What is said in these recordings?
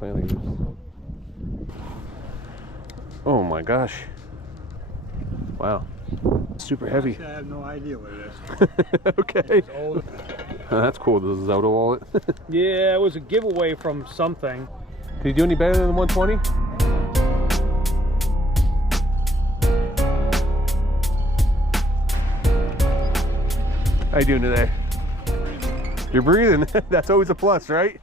plant leaves. Oh my gosh. Wow. Super heavy. I have no idea what it is. Okay. That's cool, the Zelda wallet. Yeah, it was a giveaway from something. Can you do any better than 120? How you doing today? You're breathing. That's always a plus, right?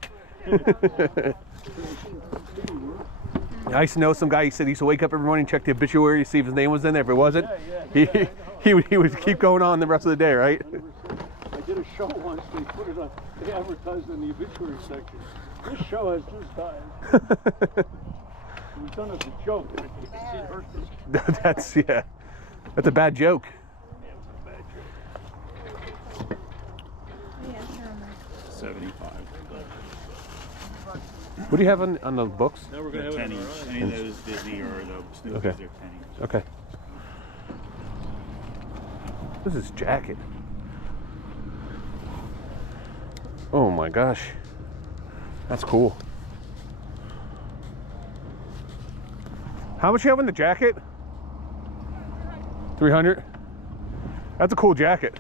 I used to know some guy, he said he used to wake up every morning, check the obituary, see if his name was in there. If it wasn't, he would keep going on the rest of the day, right? I did a show once, they put it on, they advertised in the obituary section. This show has just died. It was done as a joke. That's a bad joke. Yeah, it was a bad joke. 75. What do you have on the books? Now we're going to have pennies. Any of those Disney or the Snoopers, Okay. they're pennies. Okay. What is this jacket? Oh my gosh. That's cool. How much you have in the jacket? 300? That's a cool jacket.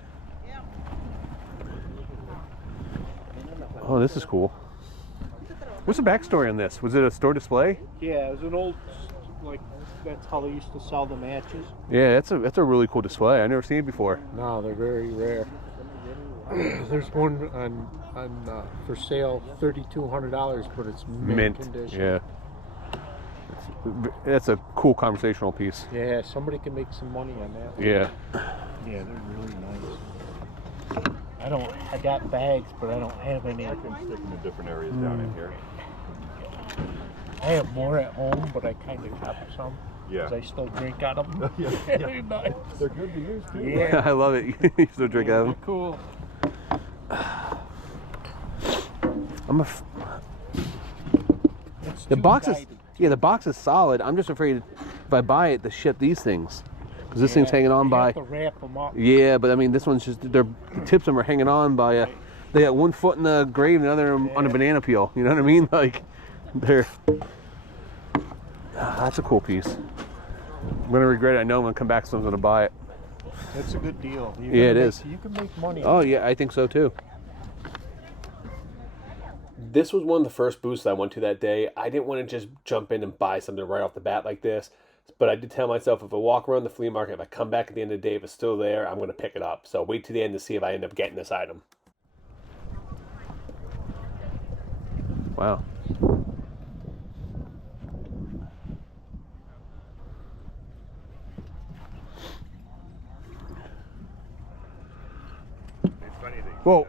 Oh, this is cool. What's the backstory on this? Was it a store display? Yeah, it was an old, like, that's how they used to sell the matches. Yeah, that's a really cool display. I've never seen it before. No, they're very rare. There's one on for sale, $3,200, but it's mint condition. Yeah. That's a cool conversational piece. Yeah, somebody can make some money on that. Yeah. Yeah, they're really nice. I got bags, but I don't have any. I can stick them in different areas down in here. I have more at home, but I kind of got some. Yeah. Because I still drink out of them. Yeah. They're nice. They're good to use too. Yeah. I love it. You still drink out of them. Cool. The box is, yeah, the box is solid. I'm just afraid if I buy it to ship these things, because this thing's hanging on by. You have to wrap them up. Yeah, but I mean, this one's just the tips of them are hanging on by. They got one foot in the grave and the other on a banana peel. You know what I mean? Like, they're. That's a cool piece. I'm gonna regret it. I know I'm gonna come back, so I'm gonna buy it. It's a good deal. Yeah, it is. You can make money. Oh yeah, I think so too. This was one of the first booths I went to that day. I didn't want to just jump in and buy something right off the bat like this. But I did tell myself, if I walk around the flea market, if I come back at the end of the day, if it's still there, I'm going to pick it up. So wait to the end to see if I end up getting this item. Wow. Well,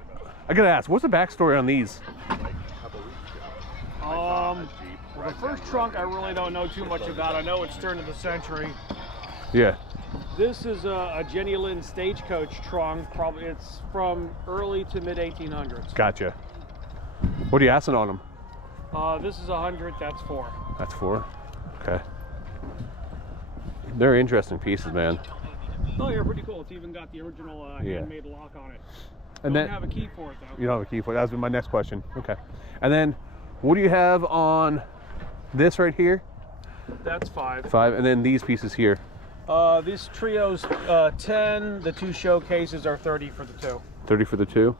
I gotta ask, what's the backstory on these? The first trunk I really don't know too much about. I know it's turn of the century. Yeah. This is a Jenny Lind stagecoach trunk. Probably it's from early to mid 1800s. Gotcha. What are you asking on them? This is 100. That's 4. That's 4. Okay. They're interesting pieces, man. Oh, yeah, pretty cool. It's even got the original handmade lock on it. And Don't then have a key for it though. you don't have a key for it. That was my next question. Okay. And then what do you have on this right here? That's 5. 5. And then these pieces here. This trio's 10. The 2 showcases are 30 for the 2. 30 for the 2.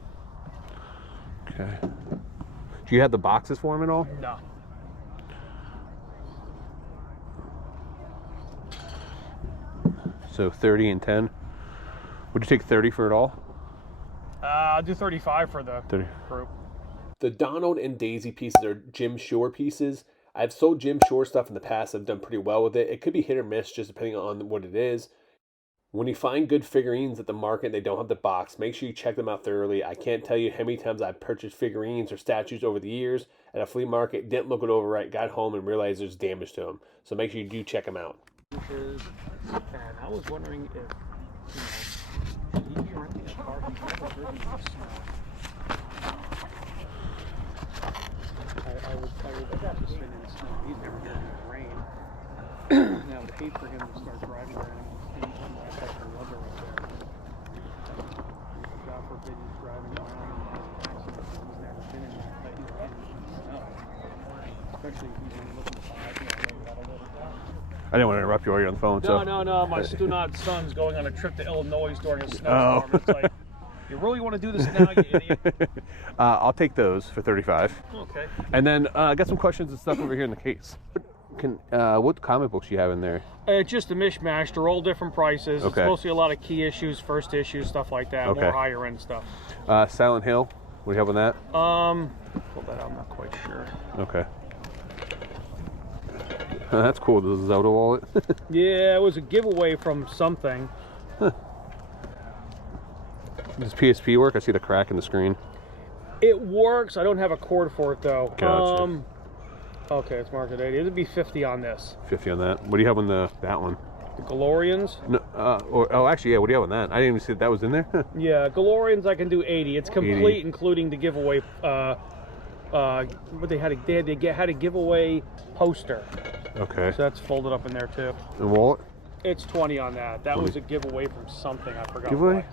Okay. Do you have the boxes for them at all? No. So 30 and 10. Would you take 30 for it all? I'll do 35 for the 30. group. The Donald and Daisy pieces are Jim Shore pieces. I've sold Jim Shore stuff in the past. I've done pretty well with it. It could be hit or miss just depending on what it is. When you find good figurines at the market and they don't have the box, make sure you check them out thoroughly. I can't tell you how many times I've purchased figurines or statues over the years at a flea market, didn't look it over right, got home and realized there's damage to them. So make sure you do check them out. And I was wondering if, should he be renting a car? He's never driven this. I would just sit in the snow. He's never driven in the rain. Now, I would hate for him to start driving around and come back like a rubber up there. God forbid he's driving around and has an accident. He's never been in that tight rain. Especially if he's only looking to buy, you know, maybe that'll let it down. I didn't want to interrupt you while you're on the phone. No. My Stunad son's going on a trip to Illinois during a snowstorm. It's like, you really want to do this now, you idiot? I'll take those for 35. Okay. And then I got some questions and stuff over here in the case. What comic books you have in there? It's just a mishmash. They're all different prices. Okay. It's mostly a lot of key issues, first issues, stuff like that. Okay. More higher end stuff. Silent Hill. What do you have on that? Pull that out, I'm not quite sure. Okay. That's cool. The Zelda wallet. Yeah, it was a giveaway from something. Huh. Does PSP work? I see the crack in the screen. It works. I don't have a cord for it though. Gotcha. Okay, it's marked at 80. It'd be 50 on this. 50 on that. What do you have on that one? The Galorians? No. Actually, yeah. What do you have on that? I didn't even see that was in there. Yeah, Galorians I can do 80. It's complete, 80. including the giveaway. What they had a giveaway poster. Okay. So that's folded up in there too. The wallet. It's 20 on that. That was a giveaway from something. I forgot. Giveaway.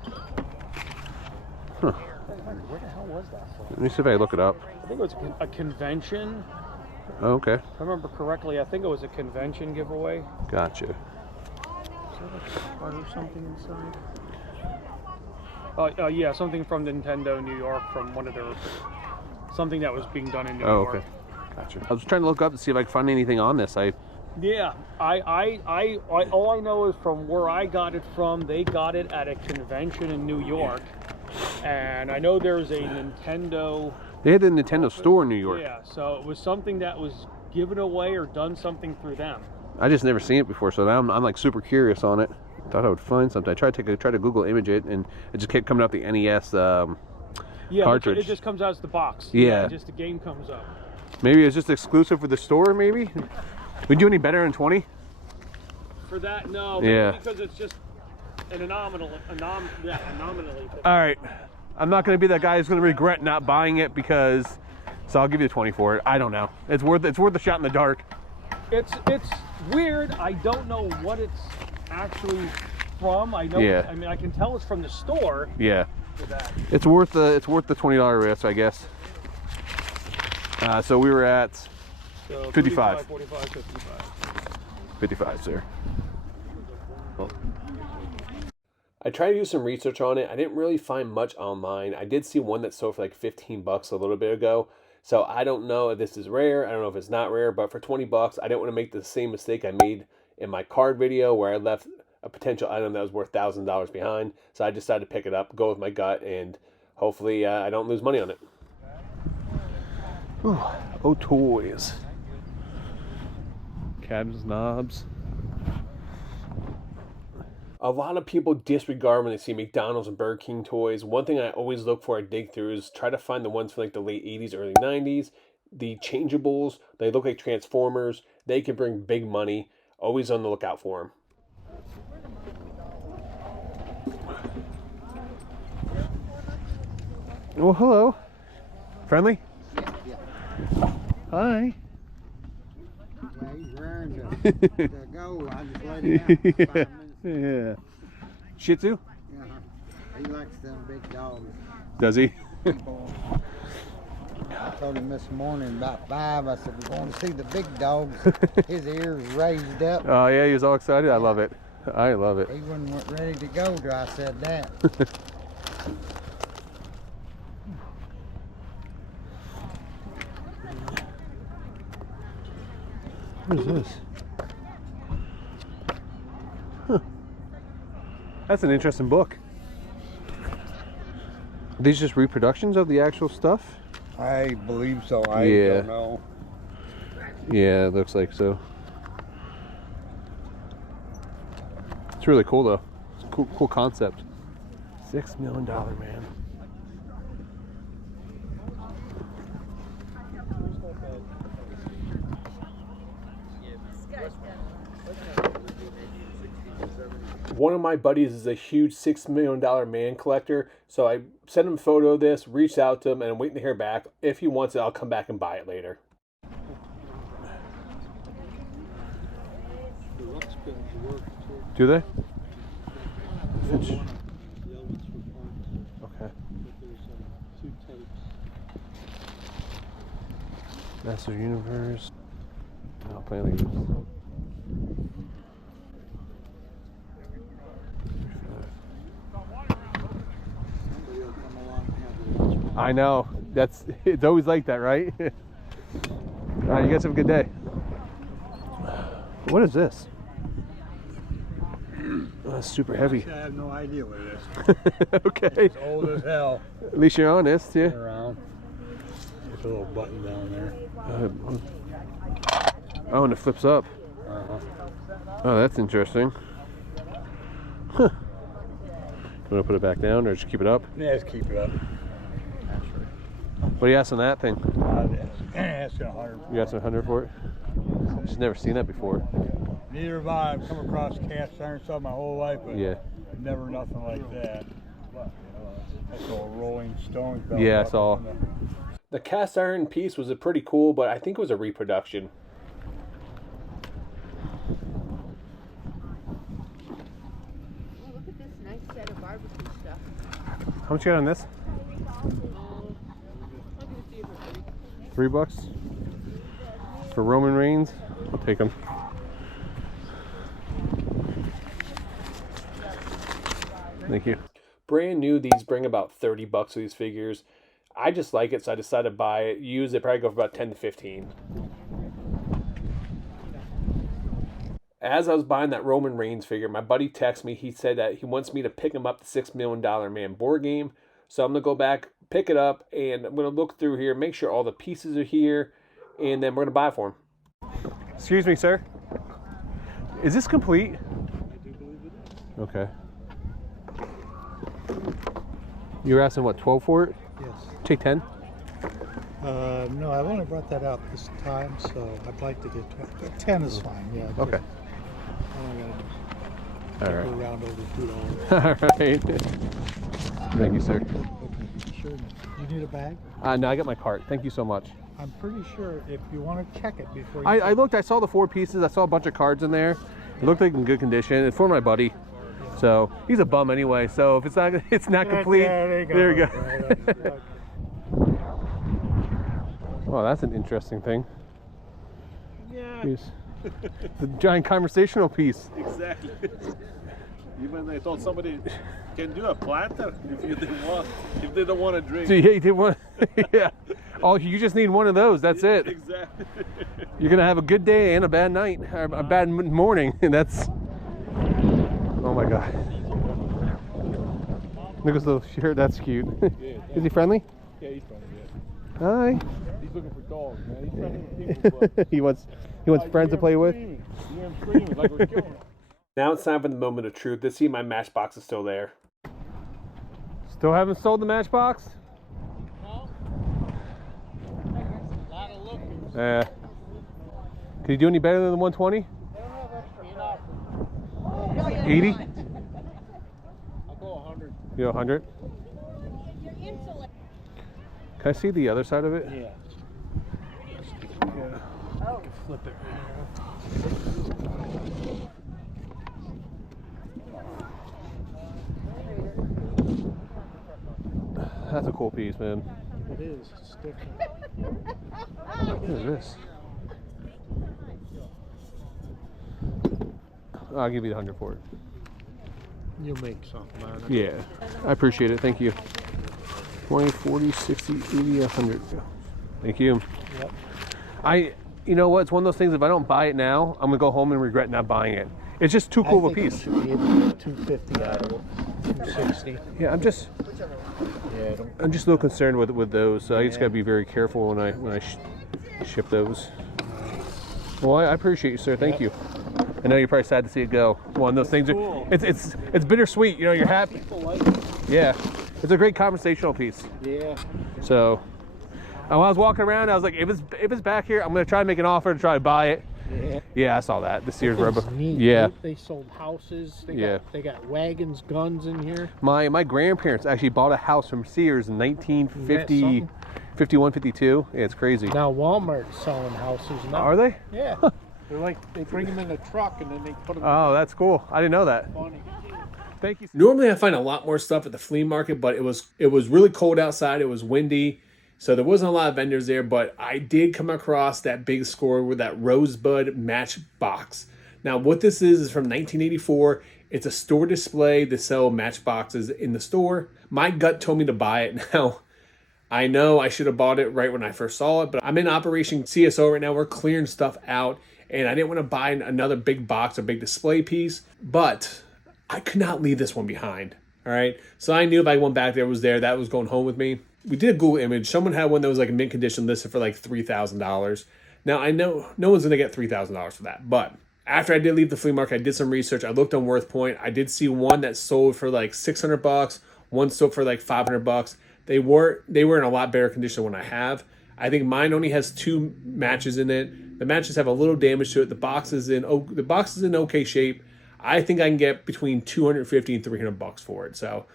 Huh. Where the hell was that from? Let me see if I look it up. I think it was a convention. Oh, okay. If I remember correctly, I think it was a convention giveaway. Gotcha. Is there like a card or something inside? Yeah, something from Nintendo New York from one of their... Something that was being done in New York. Okay. Gotcha. I was trying to look up to see if I could find anything on this. Yeah, all I know is from where I got it from, they got it at a convention in New York. And I know there's a Nintendo... They had the Nintendo store in New York. Yeah, so it was something that was given away or done something through them. I just never seen it before, so now I'm like super curious on it. Thought I would find something. I tried to Google image it, and it just kept coming up the NES cartridge. It just comes out as the box. Yeah. Just the game comes up. Maybe it's just exclusive for the store. Maybe we do any better in 20? For that, no. Yeah. Because it's just an anomaly. All right. I'm not going to be that guy who's going to regret not buying it because. So I'll give you 20 for it. I don't know. It's worth a shot in the dark. It's weird. I don't know what it's actually from. I know. Yeah. I mean, I can tell it's from the store. Yeah. For that. It's worth the $20 risk, I guess. So we were at 55. 45, 55. 55, sir. Well. I tried to do some research on it. I didn't really find much online. I did see one that sold for like 15 bucks a little bit ago. So I don't know if this is rare. I don't know if it's not rare, but for 20 bucks, I didn't want to make the same mistake I made in my card video where I left a potential item that was worth $1,000 behind. So I decided to pick it up, go with my gut, and hopefully I don't lose money on it. Ooh, oh, toys. Cabs, knobs. A lot of people disregard when they see McDonald's and Burger King toys. One thing I always look for, I dig through, is try to find the ones from like the late 80s, early 90s. The changeables, they look like Transformers. They can bring big money. Always on the lookout for them. Well, hello. Friendly? Yeah. Hi. Yeah, he's raring to go. I just let him out for 5 minutes. Yeah. Shih Tzu? Yeah. He likes them big dogs. Does he? Big boy. I told him this morning about 5. I said, we're going to see the big dogs. His ears raised up. Oh, yeah, he was all excited. I love it. I love it. He wasn't ready to go till I said that. What is this? Huh. That's an interesting book. Are these just reproductions of the actual stuff? I believe so. I Yeah. don't know. Yeah, it looks like so. It's really cool though. It's a cool concept. $6 million man. One of my buddies is a huge $6 million man collector, so I sent him a photo of this, reached out to him, and I'm waiting to hear back. If he wants it, I'll come back and buy it later. Do they? Okay. Master Universe. I'll play these. I know. It's always like that, right? All right, you guys have a good day. What is this? Oh, that's super heavy. I have no idea what it is. Okay. It's old as hell. At least you're honest, yeah. Around. There's a little button down there. Oh, and it flips up. Oh, that's interesting. Huh. You want to put it back down or just keep it up? Yeah, just keep it up. What are you asking that thing? That's 100. You asking 100 for it? Just never seen that before. Neither have I. I've come across cast iron stuff my whole life, but Yeah. never nothing like that. That's all Rolling Stones. Yeah, I saw. The cast iron piece was a pretty cool, but I think it was a reproduction. Oh, look at this nice set of barbecue stuff. How much you got on this? I'll give it to you for free. $3 for Roman Reigns. I'll take them. Thank you. Brand new, these bring about 30 bucks for these figures. I just like it, so I decided to buy it. Use it, probably go for about 10 to 15. As I was buying that Roman Reigns figure, my buddy texted me. He said that he wants me to pick him up the $6 Million Man board game. So I'm going to go back, pick it up, and I'm going to look through here, make sure all the pieces are here, and then we're going to buy it for him. Excuse me, sir. Is this complete? I do believe it is. Okay. You were asking what, 12 for it? Yes. Take 10? No, I've only brought that out this time, so I'd like to get 12. But 10 is fine, yeah. Okay. All All right. around over $2. All right. Thank you, sir. Okay, sure. You need a bag? No, I got my cart. Thank you so much. I'm pretty sure if you want to check it before you... I looked, I saw the 4 pieces. I saw a bunch of cards in there. It looked like in good condition. It's for my buddy. So he's a bum anyway. So if it's not complete, there we go. Oh, that's an interesting thing. Yeah. Jeez. The giant conversational piece. Exactly. Even I told somebody can do a platter if you didn't want, if they don't want to drink. So yeah, you did one. Yeah. Oh, you just need one of those. That's it. Exactly. You're gonna have a good day and a bad night, or a bad morning. And that's. Oh my God. Look at this little shirt. That's cute. Is he friendly? Yeah, he's friendly. Hi. He's looking for dogs, man. He's friendly with people, but he wants friends to play with. You hear him screaming like we're killing him. Now it's time for the moment of truth. Let's see if my Matchbox is still there. Still haven't sold the Matchbox? No. A lot of looking. Can you do any better than the 120? 80? I'll go 100. You know, 100? Can I see the other side of it? Yeah. Yeah. Flip it. That's a cool piece, man. It is. It's different. What is this? I'll give you the 100 for it. You'll make something out of it. Yeah, I appreciate it. Thank you. 20, 40, 60, 80, 100. Thank you. Yep. You know what? It's one of those things, if I don't buy it now, I'm going to go home and regret not buying it. It's just too cool of a piece. I think you should be able to get 250 out of it. 260. Yeah, I'm just Yeah, a little concerned with those. So I just got to be very careful when I ship those. Well, I appreciate you, sir. Thank you. I know you're probably sad to see it go. One of those things. Cool. It's bittersweet. You know, you're happy. People like it. Yeah, it's a great conversational piece. Yeah. So, when I was walking around, I was like, if it's back here, I'm gonna try to make an offer to try to buy it. Yeah. Yeah, I saw that. The Sears rubber. Neat. Yeah. They sold houses. Yeah. They got wagons, guns in here. My grandparents actually bought a house from Sears in 1950, something? 51, 52. Yeah, it's crazy. Now Walmart's selling houses now. Are they? Yeah. They're like, they bring them in a truck and then they put them Oh, that's cool. I didn't know that. in funny. Thank you. Normally I find a lot more stuff at the flea market, but it was really cold outside. It was windy. So there wasn't a lot of vendors there, but I did come across that big score with that Rosebud match box. Now what this is from 1984. It's a store display to sell matchboxes in the store. My gut told me to buy it. Now, I know I should have bought it right when I first saw it, but I'm in Operation CSO right now. We're clearing stuff out, and I didn't want to buy another big box or big display piece, but I could not leave this one behind, all right? So I knew if I went back there, it was there, that was going home with me. We did a Google image. Someone had one that was like mint condition listed for like $3,000. Now, I know no one's going to get $3,000 for that, but after I did leave the flea market, I did some research. I looked on WorthPoint. I did see one that sold for like $600. One sold for like $500. They were in a lot better condition than what I have. I think mine only has 2 matches in it. The matches have a little damage to it. The box is in okay shape. I think I can get between $250 and $300 for it. So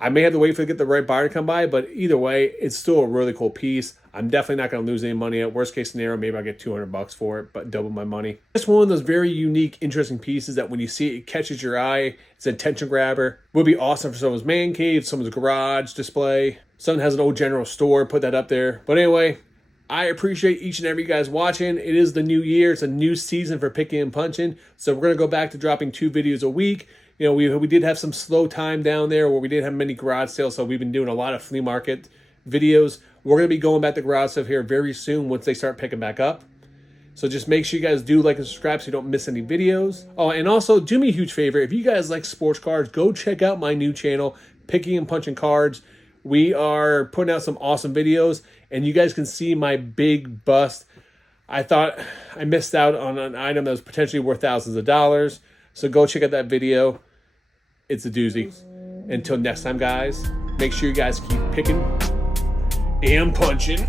I may have to wait for get the right buyer to come by, but either way, it's still a really cool piece. I'm definitely not going to lose any money. At worst case scenario, maybe I'll get $200 for it, but double my money. Just one of those very unique, interesting pieces that when you see it, it catches your eye. It's an attention grabber. Would be awesome for someone's man cave, someone's garage display. Someone has an old general store, put that up there. But anyway, I appreciate each and every guys watching. It is the new year. It's a new season for Picking and Punching. So we're going to go back to dropping 2 videos a week. You know, we did have some slow time down there where we didn't have many garage sales, so we've been doing a lot of flea market videos. We're going to be going back to garage stuff here very soon once they start picking back up. So just make sure you guys do like and subscribe so you don't miss any videos. Oh, and also do me a huge favor. If you guys like sports cards, go check out my new channel, Picking and Punching Cards. We are putting out some awesome videos, and you guys can see my big bust. I thought I missed out on an item that was potentially worth thousands of dollars. So go check out that video. It's a doozy. Until next time, guys, make sure you guys keep picking and punching.